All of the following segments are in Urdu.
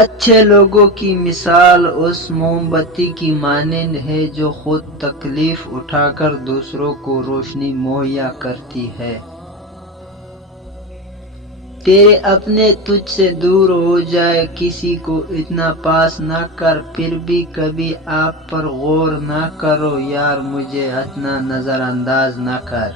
اچھے لوگوں کی مثال اس موم بتی کی مانند ہے جو خود تکلیف اٹھا کر دوسروں کو روشنی مہیا کرتی ہے۔ تیرے اپنے تجھ سے دور ہو جائے، کسی کو اتنا پاس نہ کر، پھر بھی کبھی آپ پر غور نہ کرو، یار مجھے اتنا نظر انداز نہ کر۔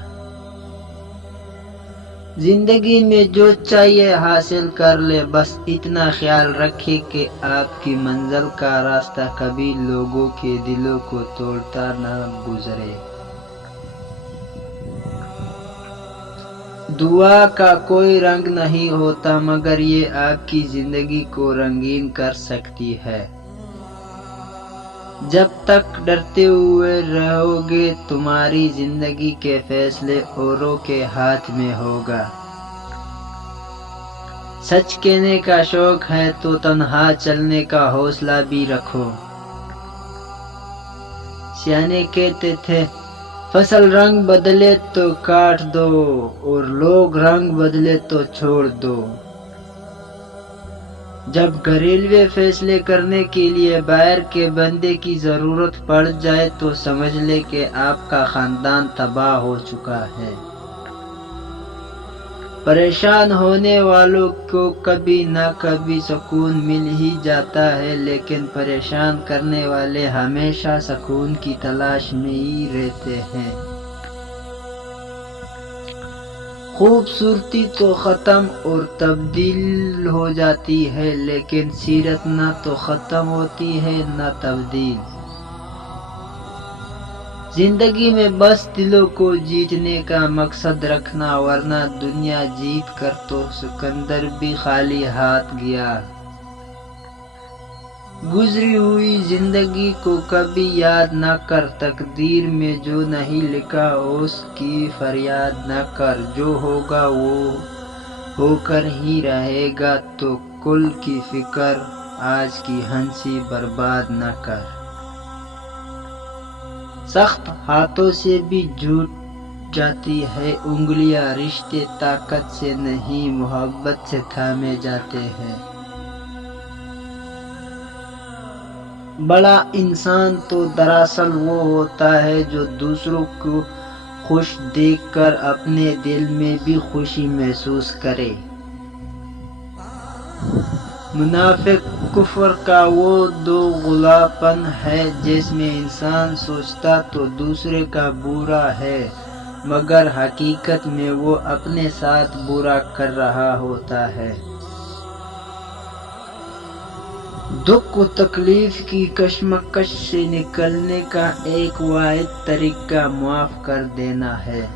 زندگی میں جو چاہیے حاصل کر لے، بس اتنا خیال رکھے کہ آپ کی منزل کا راستہ کبھی لوگوں کے دلوں کو توڑتا نہ گزرے۔ دعا کا کوئی رنگ نہیں ہوتا، مگر یہ آپ کی زندگی کو رنگین کر سکتی ہے۔ جب تک ڈرتے ہوئے رہو گے، تمہاری زندگی کے فیصلے اوروں کے ہاتھ میں ہوگا۔ سچ کہنے کا شوق ہے تو تنہا چلنے کا حوصلہ بھی رکھو۔ سیانے کہتے تھے، فصل رنگ بدلے تو کاٹ دو، اور لوگ رنگ بدلے تو چھوڑ دو۔ جب گھریلو فیصلے کرنے کے لیے باہر کے بندے کی ضرورت پڑ جائے تو سمجھ لے کہ آپ کا خاندان تباہ ہو چکا ہے۔ پریشان ہونے والوں کو کبھی نہ کبھی سکون مل ہی جاتا ہے، لیکن پریشان کرنے والے ہمیشہ سکون کی تلاش میں ہی رہتے ہیں۔ خوبصورتی تو ختم اور تبدیل ہو جاتی ہے، لیکن سیرت نہ تو ختم ہوتی ہے نہ تبدیل۔ زندگی میں بس دلوں کو جیتنے کا مقصد رکھنا، ورنہ دنیا جیت کر تو سکندر بھی خالی ہاتھ گیا۔ گزری ہوئی زندگی کو کبھی یاد نہ کر، تقدیر میں جو نہیں لکھا اس کی فریاد نہ کر، جو ہوگا وہ ہو کر ہی رہے گا، تو کل کی فکر آج کی ہنسی برباد نہ کر۔ سخت ہاتھوں سے بھی جھوٹ جاتی ہے انگلیاں، رشتے طاقت سے نہیں محبت سے تھامے جاتے ہیں۔ بڑا انسان تو دراصل وہ ہوتا ہے جو دوسروں کو خوش دیکھ کر اپنے دل میں بھی خوشی محسوس کرے۔ منافق کفر کا وہ دوغلا پن ہے جس میں انسان سوچتا تو دوسرے کا برا ہے، مگر حقیقت میں وہ اپنے ساتھ برا کر رہا ہوتا ہے۔ دکھ و تکلیف کی کشمکش سے نکلنے کا ایک واحد طریقہ معاف کر دینا ہے۔